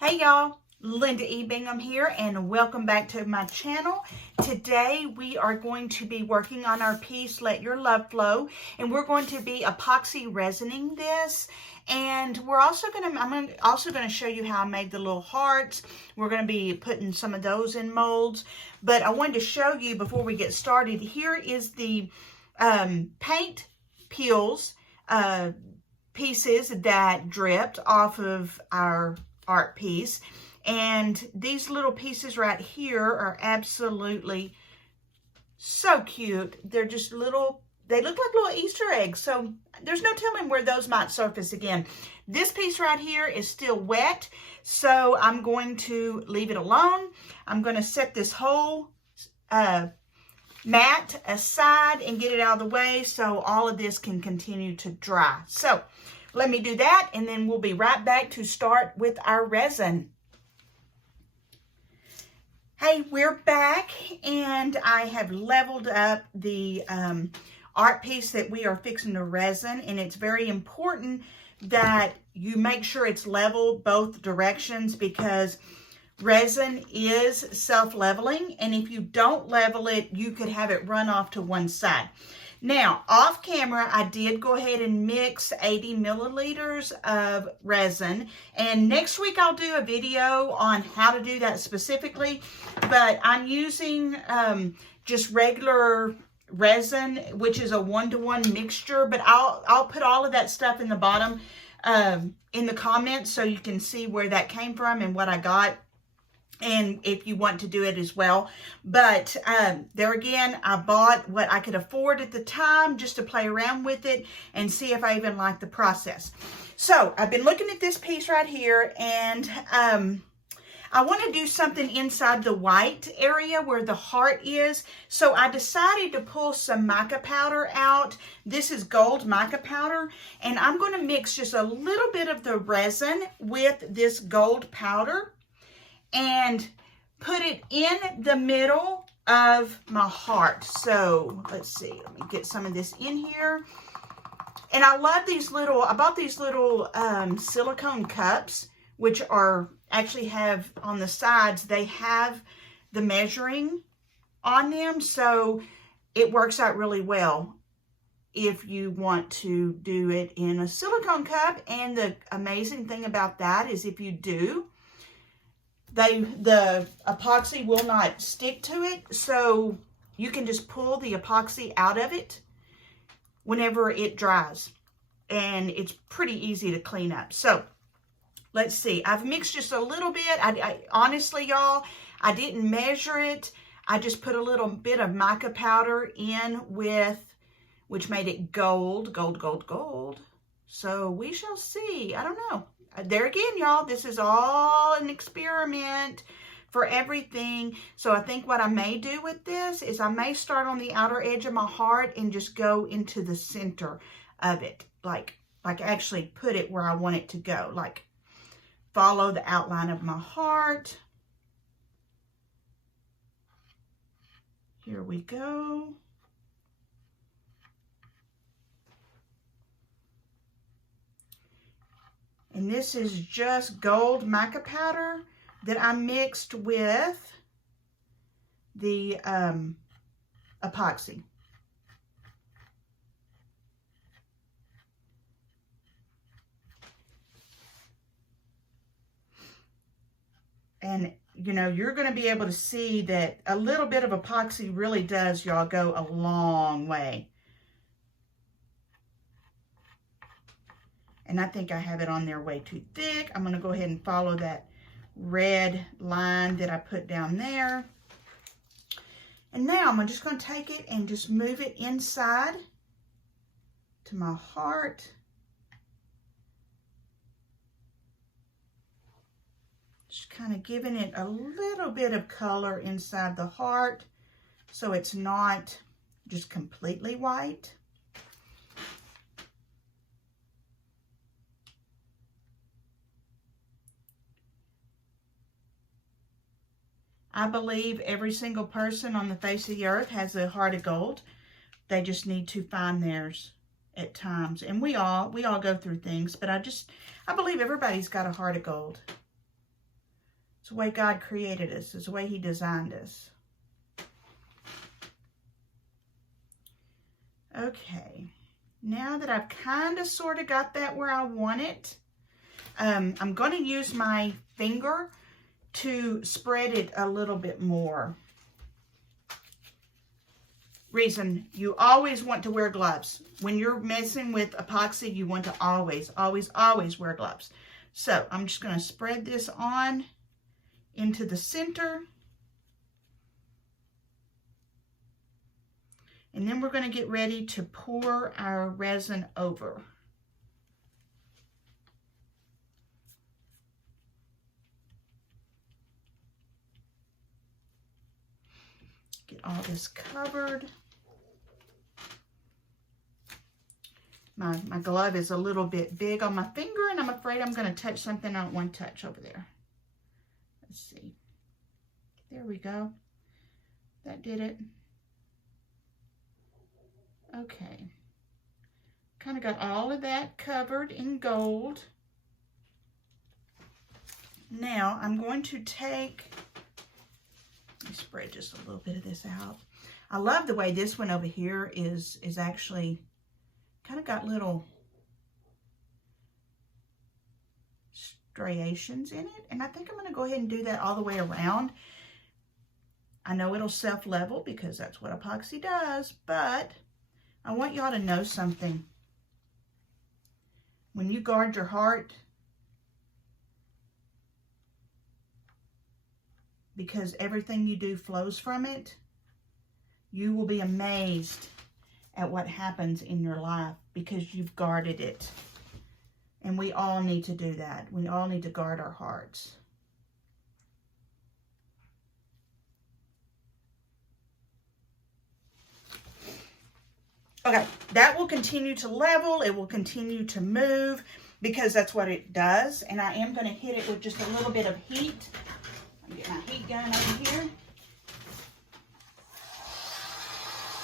Hey y'all, Linda E. Bingham here and welcome back to my channel. Today we are going to be working on our piece, Let Your Love Flow, and we're going to be epoxy resining this. And I'm also going to show you how I made the little hearts. We're going to be putting some of those in molds. But I wanted to show you before we get started, here is the paint peels pieces that dripped off of our art piece, and these little pieces right here are absolutely so cute. They're just little, they look like little Easter eggs, so there's no telling where those might surface again. This piece right here is still wet, so I'm going to leave it alone. I'm going to set this whole mat aside and get it out of the way so all of this can continue to dry. So let me do that, and then we'll be right back to start with our resin. Hey, we're back, and I have leveled up the art piece that we are fixing to resin, and it's very important that you make sure it's level both directions because resin is self-leveling, and if you don't level it, you could have it run off to one side. Now, off camera, I did go ahead and mix 80 milliliters of resin, and next week I'll do a video on how to do that specifically, but I'm using just regular resin, which is a 1-to-1 mixture, but I'll put all of that stuff in the bottom in the comments so you can see where that came from and what I got, and if you want to do it as well. But there again, I bought what I could afford at the time just to play around with it and see if I even like the process. So I've been looking at this piece right here, and I want to do something inside the white area where the heart is. So I decided to pull some mica powder out. This is gold mica powder, and I'm going to mix just a little bit of the resin with this gold powder and put it in the middle of my heart. So let's see, let me get some of this in here. And I love these little, I bought these little silicone cups, which are actually have on the sides, they have the measuring on them. So it works out really well if you want to do it in a silicone cup. And the amazing thing about that is if you do, the epoxy will not stick to it, so you can just pull the epoxy out of it whenever it dries, and it's pretty easy to clean up. So let's see, I've mixed just a little bit. I honestly, y'all, I didn't measure it. I just put a little bit of mica powder in with, which made it gold. So we shall see. I don't know. There again, y'all, this is all an experiment for everything. So I think what I may do with this is I may start on the outer edge of my heart and just go into the center of it. Like actually put it where I want it to go. Like follow the outline of my heart. Here we go. And this is just gold mica powder that I mixed with the epoxy. And, you know, you're going to be able to see that a little bit of epoxy really does, y'all, go a long way. And I think I have it on there way too thick. I'm going to go ahead and follow that red line that I put down there. And now I'm just going to take it and just move it inside to my heart. Just kind of giving it a little bit of color inside the heart so it's not just completely white. I believe every single person on the face of the earth has a heart of gold. They just need to find theirs at times. And we all go through things, but I believe everybody's got a heart of gold. It's the way God created us. It's the way He designed us. Okay. Now that I've kind of sort of got that where I want it, I'm going to use my finger to spread it a little bit more. Reason, you always want to wear gloves. When you're messing with epoxy, you want to always, always, always wear gloves. So I'm just going to spread this on into the center. And then we're going to get ready to pour our resin over. Get all this covered. My glove is a little bit big on my finger, and I'm afraid I'm going to touch something I don't want to touch over there. Let's see. There we go. That did it. Okay. Kind of got all of that covered in gold. Now I'm going to take, let me spread just a little bit of this out. I love the way this one over here is actually kind of got little striations in it. And I think I'm going to go ahead and do that all the way around. I know it'll self-level because that's what epoxy does, but I want y'all to know something. When you guard your heart, because everything you do flows from it, you will be amazed at what happens in your life because you've guarded it. And we all need to do that. We all need to guard our hearts. Okay, that will continue to level. It will continue to move because that's what it does. And I am going to hit it with just a little bit of heat. Let me get my heat gun over here.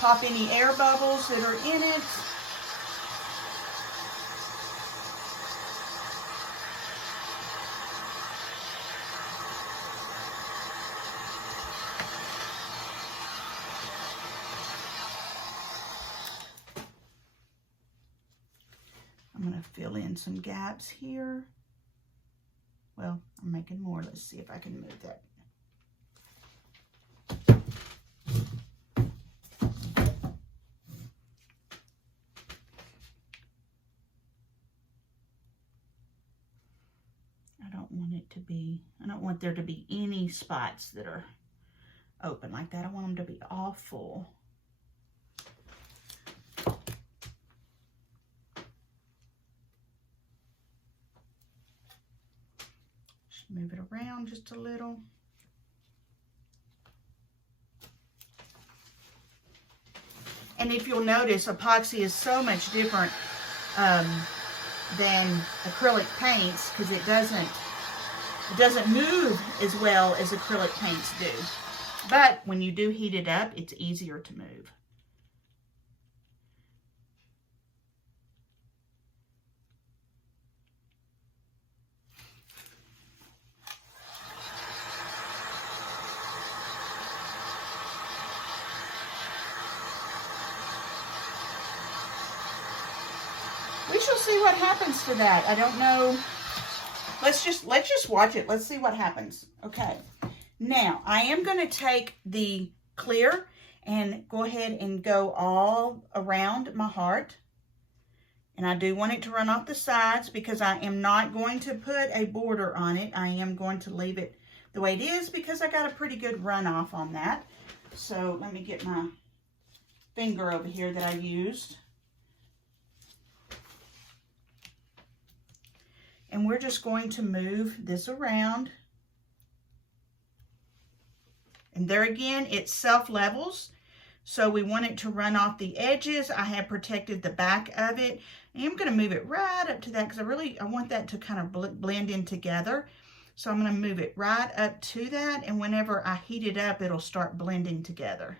Pop any air bubbles that are in it. I'm going to fill in some gaps here. Well, I'm making more. Let's see if I can move that. I don't want there to be any spots that are open like that. I want them to be all full. Just move it around just a little. And if you'll notice, epoxy is so much different than acrylic paints because it doesn't move as well as acrylic paints do. But when you do heat it up, it's easier to move. We shall see what happens to that. I don't know. Let's just watch it. Let's see what happens. Okay. Now, I am going to take the clear and go ahead and go all around my heart. And I do want it to run off the sides because I am not going to put a border on it. I am going to leave it the way it is because I got a pretty good runoff on that. So let me get my finger over here that I used. And we're just going to move this around. And there again, it self-levels. So we want it to run off the edges. I have protected the back of it. And I'm going to move it right up to that because I want that to kind of blend in together. So I'm going to move it right up to that. And whenever I heat it up, it'll start blending together.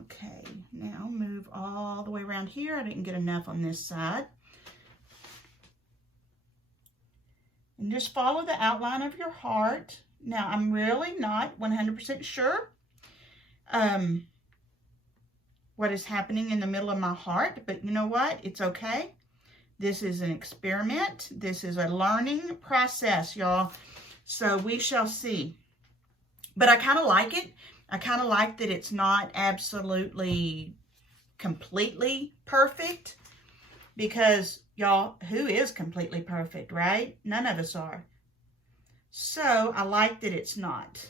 Okay, now move all the way around around here. I didn't get enough on this side. And just follow the outline of your heart. Now, I'm really not 100% sure what is happening in the middle of my heart, but you know what? It's okay. This is an experiment. This is a learning process, y'all. So we shall see. But I kind of like it. I kind of like that it's not absolutely completely perfect, because y'all, who is completely perfect, right? None of us are. So I like that it's not.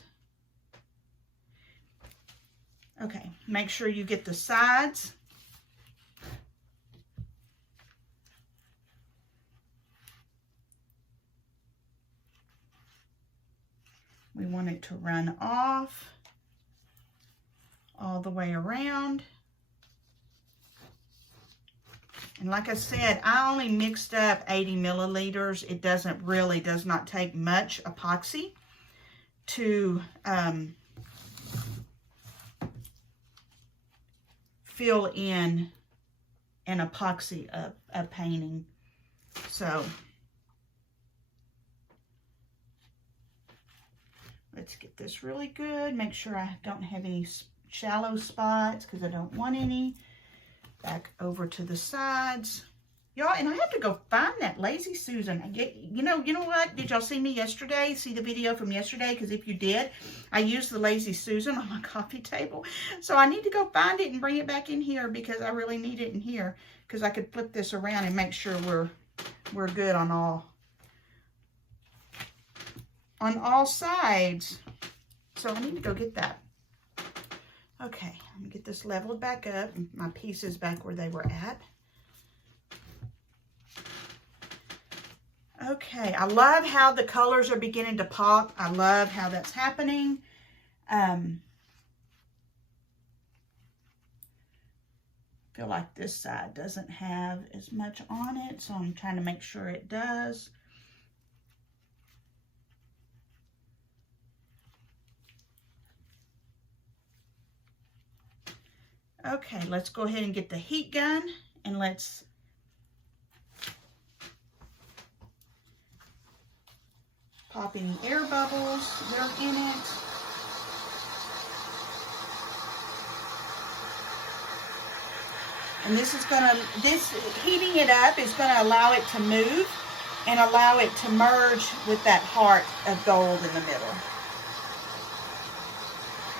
Okay, make sure you get the sides. We want it to run off all the way around. And like I said, I only mixed up 80 milliliters. It does not take much epoxy to fill in an epoxy a painting. So let's get this really good. Make sure I don't have any shallow spots, because I don't want any. Back over to the sides. Y'all, and I have to go find that Lazy Susan. You know what? Did y'all see me yesterday? See the video from yesterday? Because if you did, I used the Lazy Susan on my coffee table. So I need to go find it and bring it back in here, because I really need it in here. Because I could flip this around and make sure we're good on all sides. So I need to go get that. Okay, I'm gonna get this leveled back up, my pieces back where they were at. Okay, I love how the colors are beginning to pop. I love how that's happening. Feel like this side doesn't have as much on it, so I'm trying to make sure it does. Okay, let's go ahead and get the heat gun, and let's pop any air bubbles that are in it. And heating it up is gonna allow it to move and allow it to merge with that heart of gold in the middle.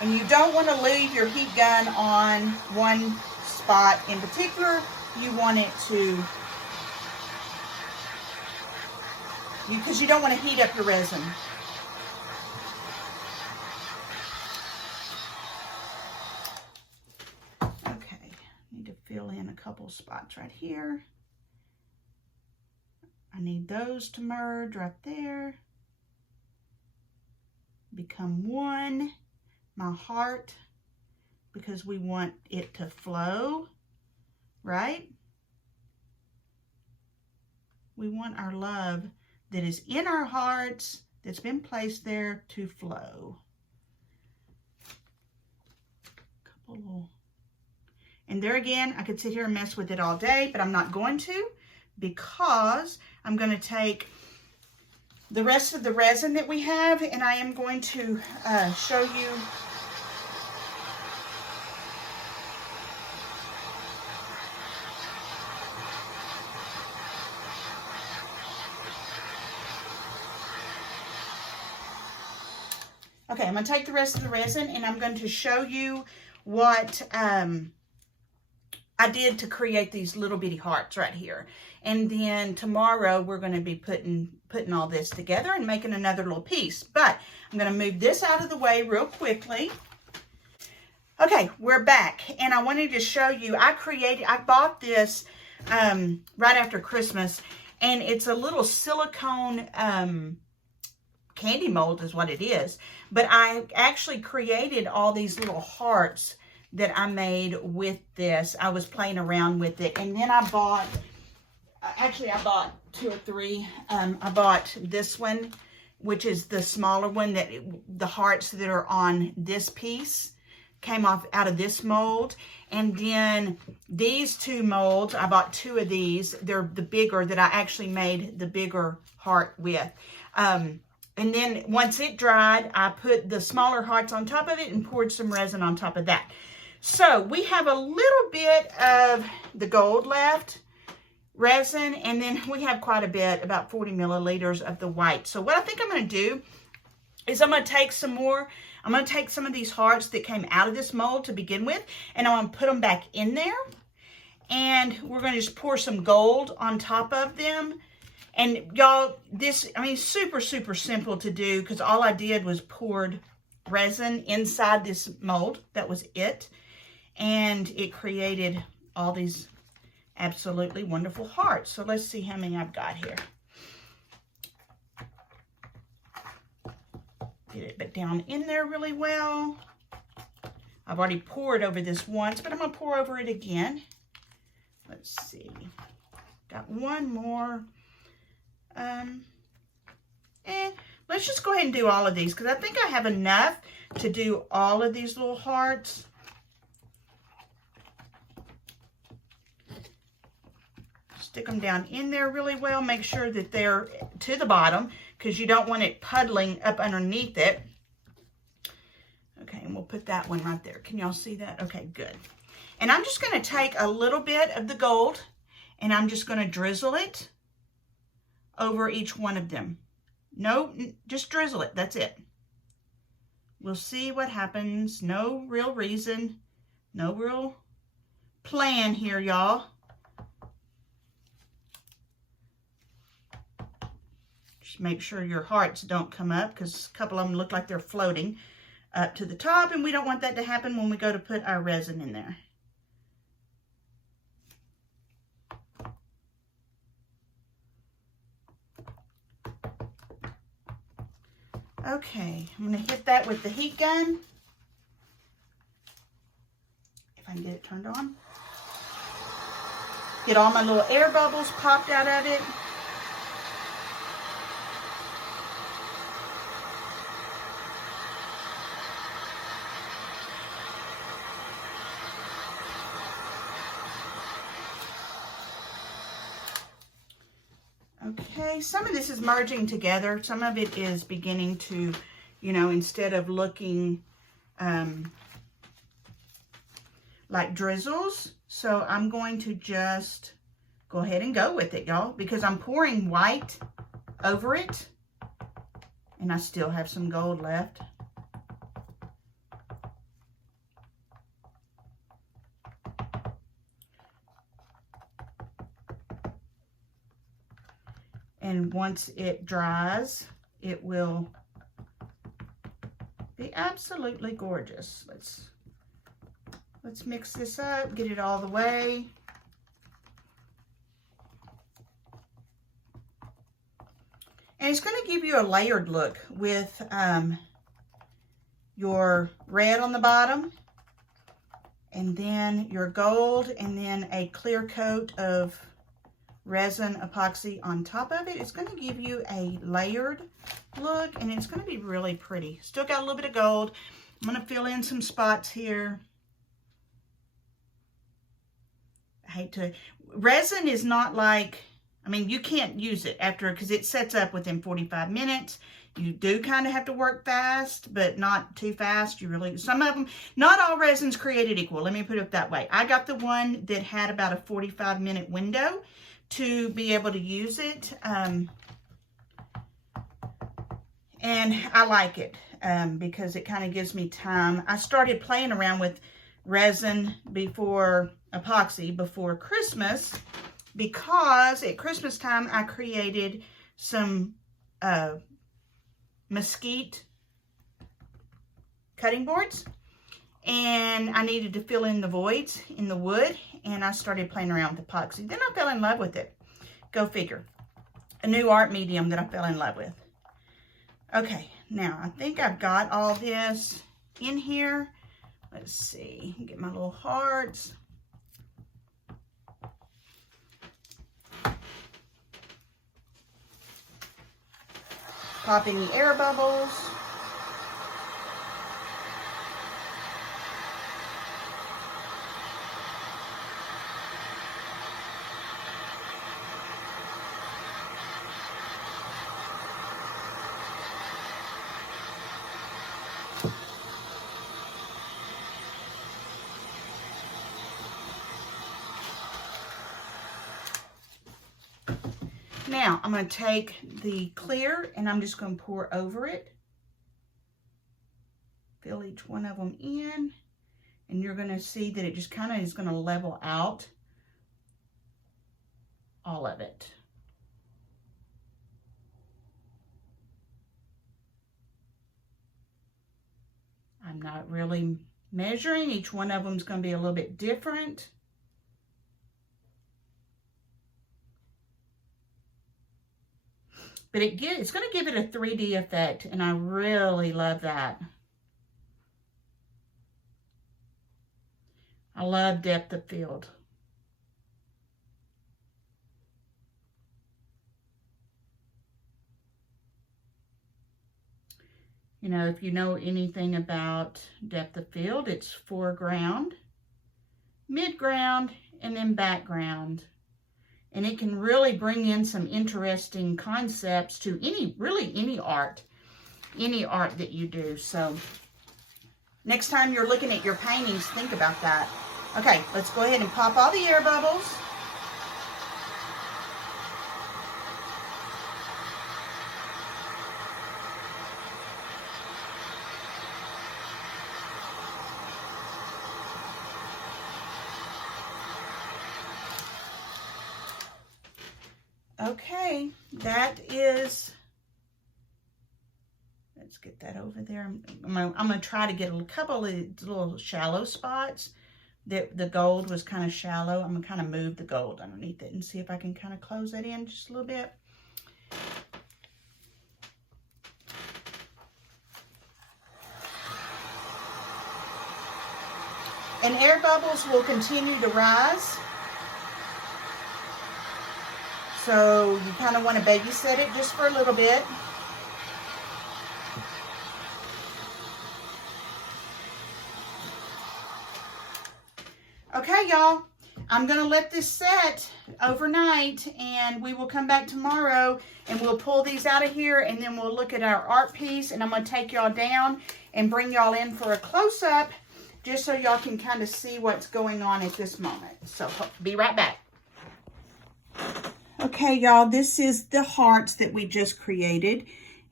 And you don't want to leave your heat gun on one spot in particular. You want it to, because you don't want to heat up your resin. Okay, need to fill in a couple spots right here. I need those to merge right there. Become one. My heart, because we want it to flow, right? We want our love that is in our hearts, that's been placed there, to flow. Couple little, and there again, I could sit here and mess with it all day, but I'm not going to, because I'm going to take the rest of the resin that we have, and I am going to show you okay, I'm going to take the rest of the resin, and I'm going to show you what I did to create these little bitty hearts right here. And then tomorrow we're going to be putting all this together and making another little piece. But I'm going to move this out of the way real quickly. Okay, we're back, and I wanted to show you, I bought this right after Christmas, and it's a little silicone candy mold is what it is. But I actually created all these little hearts that I made with this. I was playing around with it, and then I bought, actually I bought 2 or 3. I bought this one, which is the smaller one, that the hearts that are on this piece came off out of this mold. And then these two molds, I bought 2 of these. They're the bigger that I actually made the bigger heart with. And then once it dried, I put the smaller hearts on top of it and poured some resin on top of that. So we have a little bit of the gold left, resin, and then we have quite a bit, about 40 milliliters of the white. So what I think I'm going to do is I'm going to take some more. I'm going to take some of these hearts that came out of this mold to begin with, and I'm going to put them back in there. And we're going to just pour some gold on top of them. And y'all, this, I mean, super, super simple to do, because all I did was poured resin inside this mold. That was it. And it created all these absolutely wonderful hearts. So let's see how many I've got here. Get it but down in there really well. I've already poured over this once, but I'm going to pour over it again. Let's see. Got one more. Let's just go ahead and do all of these, because I think I have enough to do all of these little hearts. Stick them down in there really well. Make sure that they're to the bottom, because you don't want it puddling up underneath it. Okay, and we'll put that one right there. Can y'all see that? Okay, good. And I'm just going to take a little bit of the gold, and I'm just going to drizzle it over each one of them. No, just drizzle it. That's it. We'll see what happens. No real reason. No real plan here, y'all. Just make sure your hearts don't come up, because a couple of them look like they're floating up to the top, and we don't want that to happen when we go to put our resin in there. Okay, I'm going to hit that with the heat gun. If I can get it turned on. Get all my little air bubbles popped out of it. Okay, some of this is merging together. Some of it is beginning to, you know, instead of looking like drizzles. So I'm going to just go ahead and go with it, y'all, because I'm pouring white over it. And I still have some gold left. And once it dries, it will be absolutely gorgeous. Let's mix this up, get it all the way. And it's going to give you a layered look with your red on the bottom, and then your gold, and then a clear coat of resin epoxy on top of it. It's going to give you a layered look, and it's going to be really pretty. Still got a little bit of gold. I'm going to fill in some spots here. I hate to, resin is not like, I mean, you can't use it after, because it sets up within 45 minutes. You do kind of have to work fast, but not too fast. You really, some of them, not all resins created equal. Let me put it that way. I got the one that had about a 45-minute window to be able to use it, and I like it because it kind of gives me time. I started playing around with resin before epoxy before Christmas, because at Christmas time I created some mesquite cutting boards, and I needed to fill in the voids in the wood, and I started playing around with epoxy. Then I fell in love with it. Go figure. A new art medium that I fell in love with. Okay, now I think I've got all this in here. Let's see. Get my little hearts. Pop in the air bubbles. Now, I'm going to take the clear and I'm just going to pour over it. Fill each one of them in. And you're going to see that it just kind of is going to level out all of it. I'm not really measuring. Each one of them is going to be a little bit different. But it's going to give it a 3D effect, and I really love that. I love depth of field. You know, if you know anything about depth of field, it's foreground, midground, and then background. And it can really bring in some interesting concepts to really any art that you do. So next time you're looking at your paintings, think about that. Okay, let's go ahead and pop all the air bubbles. Okay, that is, let's get that over there. I'm gonna try to get a couple of little shallow spots. The gold was kind of shallow. I'm gonna kind of move the gold underneath it and see if I can kind of close that in just a little bit. And air bubbles will continue to rise. So you kind of want to babysit it just for a little bit. Okay, y'all, I'm going to let this set overnight, and we will come back tomorrow and we'll pull these out of here, and then we'll look at our art piece, and I'm going to take y'all down and bring y'all in for a close-up just so y'all can kind of see what's going on at this moment. So be right back. Okay, y'all, this is the hearts that we just created,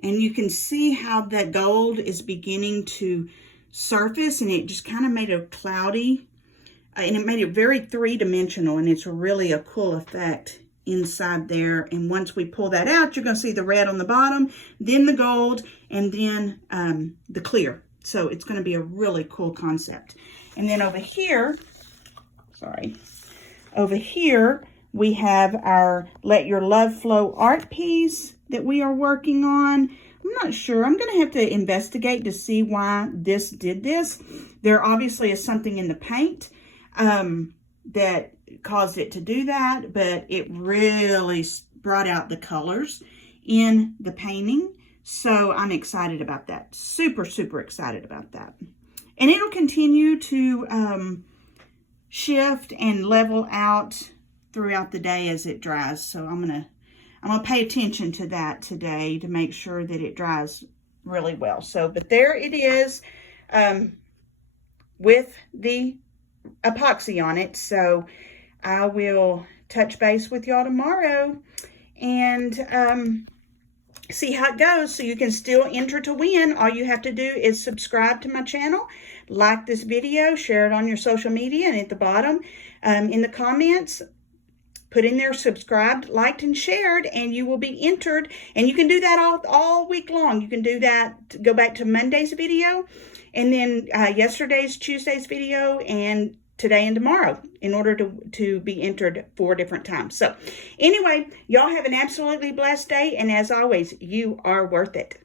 and you can see how that gold is beginning to surface, and it just kind of made it cloudy, and it made it very three-dimensional, and it's really a cool effect inside there. And once we pull that out, you're going to see the red on the bottom, then the gold, and then the clear. So it's going to be a really cool concept. And then over here, over here, we have our Let Your Love Flow art piece that we are working on. I'm not sure. I'm going to have to investigate to see why this did this. There obviously is something in the paint that caused it to do that, but it really brought out the colors in the painting. So I'm excited about that. Super, super excited about that. And it'll continue to shift and level out throughout the day as it dries. So I'm gonna pay attention to that today to make sure that it dries really well. So, but there it is with the epoxy on it. So I will touch base with y'all tomorrow and see how it goes. So you can still enter to win. All you have to do is subscribe to my channel, like this video, share it on your social media, and at the bottom in the comments, put in there subscribed, liked, and shared, and you will be entered. And you can do that all week long. You can do that, go back to Monday's video, and then yesterday's, Tuesday's video, and today and tomorrow in order to be entered 4 different times. So anyway, y'all have an absolutely blessed day. And as always, you are worth it.